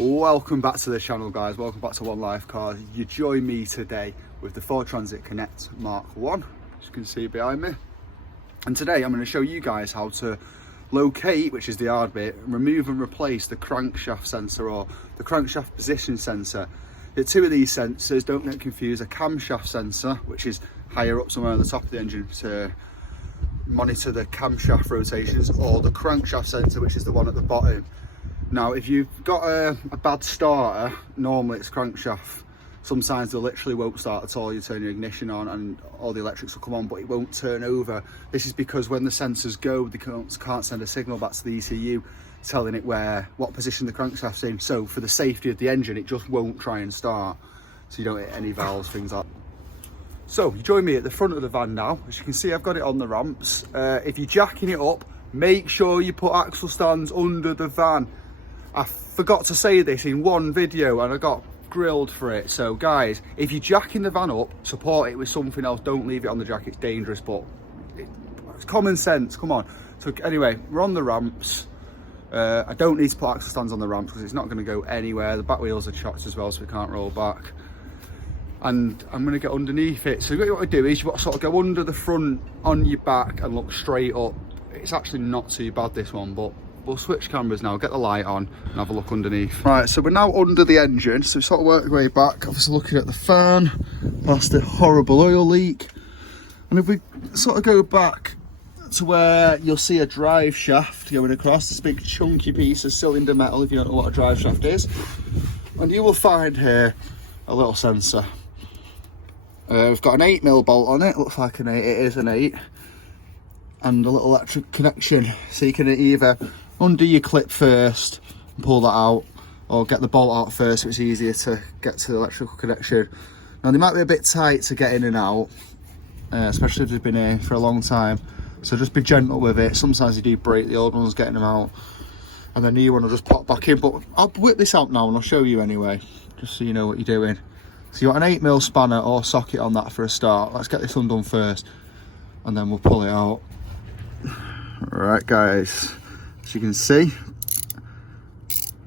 Welcome back to the channel, guys. Welcome back to One Life Cars. You join me today with the Ford Transit Connect Mark 1, as you can see behind me. And today I'm going to show you guys how to locate, which is the hard bit, remove and replace the crankshaft sensor or the crankshaft position sensor. The two of these sensors, don't get confused, a camshaft sensor, which is higher up somewhere on the top of the engine to monitor the camshaft rotations, or the crankshaft sensor, which is the one at the bottom. Now, if you've got a bad starter, normally it's crankshaft. Sometimes they literally won't start at all. You turn your ignition on and all the electrics will come on, but it won't turn over. This is because when the sensors go, they can't send a signal back to the ECU telling it what position the crankshaft's in. So for the safety of the engine, it just won't try and start. So you don't hit any valves, things like that. So you join me at the front of the van now. As you can see, I've got it on the ramps. If you're jacking it up, make sure you put axle stands under the van. I forgot to say this in one video and I got grilled for it. So guys, if you're jacking the van up, support it with something else. Don't leave it on the jack, it's dangerous, but it's common sense, come on. So anyway, we're on the ramps. I don't need to put axle stands on the ramps because it's not going to go anywhere. The back wheels are chocked as well, so we can't roll back. And I'm going to get underneath it. So what you want to do is you want to sort of go under the front on your back and look straight up. It's actually not too bad, this one, but we'll switch cameras now, get the light on and have a look underneath. Right, so we're now under the engine, so we sort of work our way back, obviously looking at the fan, past the horrible oil leak. And if we sort of go back to where you'll see a drive shaft going across, this big chunky piece of cylinder metal, if you don't know what a drive shaft is, and you will find here a little sensor. We've got an 8mm bolt on it, looks like an 8, it is an 8, and a little electric connection, so you can either undo your clip first and pull that out, or get the bolt out first so it's easier to get to the electrical connection. Now they might be a bit tight to get in and out, especially if they've been here for a long time, so just be gentle with it. Sometimes you do break the old ones getting them out, and the new one will just pop back in, but I'll whip this out now and I'll show you anyway, just so you know what you're doing. So you want an 8mm spanner or socket on that for a start. Let's get this undone first and then we'll pull it out. Right guys, as you can see,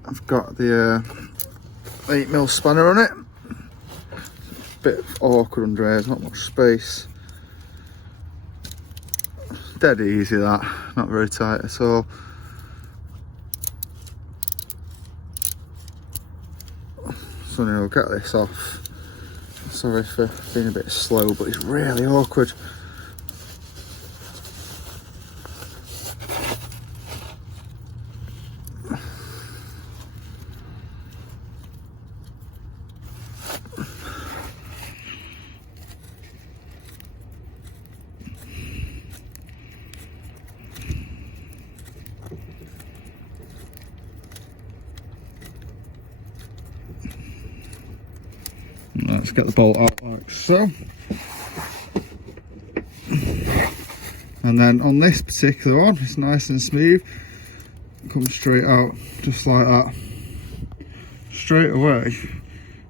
I've got the 8mm spanner on it. It's a bit awkward under here, there's not much space. Dead easy that, not very tight at all. So now we'll get this off. Sorry for being a bit slow, but it's really awkward. Let's get the bolt out like so. And then on this particular one, it's nice and smooth. It comes straight out just like that. Straight away.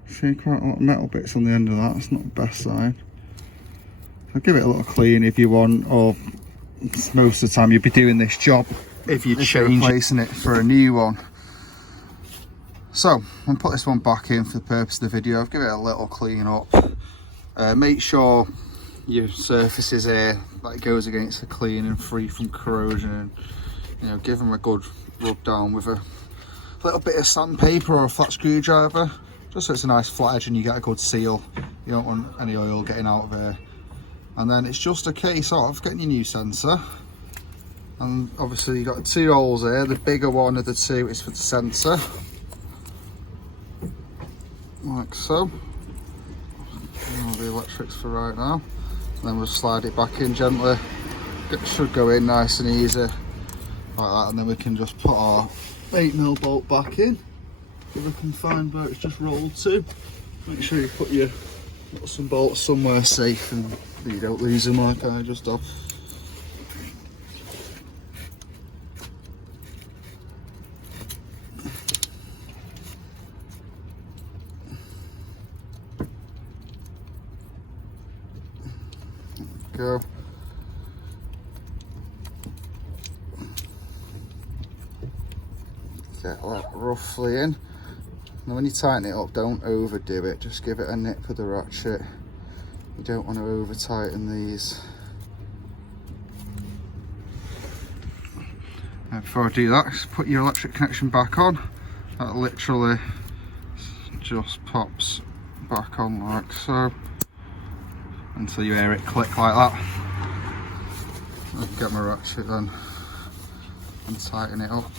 See quite a lot of metal bits on the end of that, it's not the best sign. I'll give it a little clean if you want, or most of the time you'll be doing this job if you're replacing it for a new one. So, I'm going to put this one back in for the purpose of the video. I've given it a little clean up. Make sure your surfaces here, that it goes against, are clean and free from corrosion. And, you know, give them a good rub down with a little bit of sandpaper or a flat screwdriver, just so it's a nice flat edge and you get a good seal. You don't want any oil getting out of here. And then it's just a case of getting your new sensor. And obviously you've got two holes here. The bigger one of the two is for the sensor. Like so. All the electrics for right now, and then we'll slide it back in gently. It should go in nice and easy like that, and then we can just put our 8mm bolt back in. If we can find where it's just rolled to. Make sure you put some bolts somewhere safe and you don't lose them like I just have. Go. Get that roughly in. Now when you tighten it up, don't overdo it, just give it a nip with the ratchet. You don't want to over tighten these. Now before I do that, just put your electric connection back on. That literally just pops back on like so, until you hear it click like that. I can get my ratchet then and tighten it up.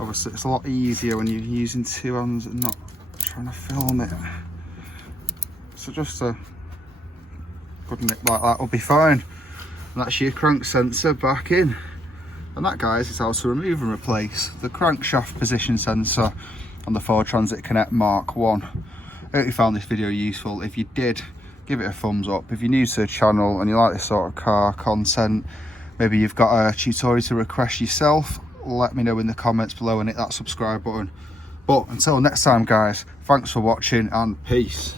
Obviously it's a lot easier when you're using two hands and not trying to film it. So just a good nip like that will be fine. And that's your crank sensor back in. And that, guys, is how to remove and replace the crankshaft position sensor on the Ford Transit Connect Mark 1. I hope you found this video useful. If you did, give it a thumbs up. If you're new to the channel and you like this sort of car content, maybe you've got a tutorial to request yourself, let me know in the comments below and hit that subscribe button. But until next time, guys, thanks for watching and peace.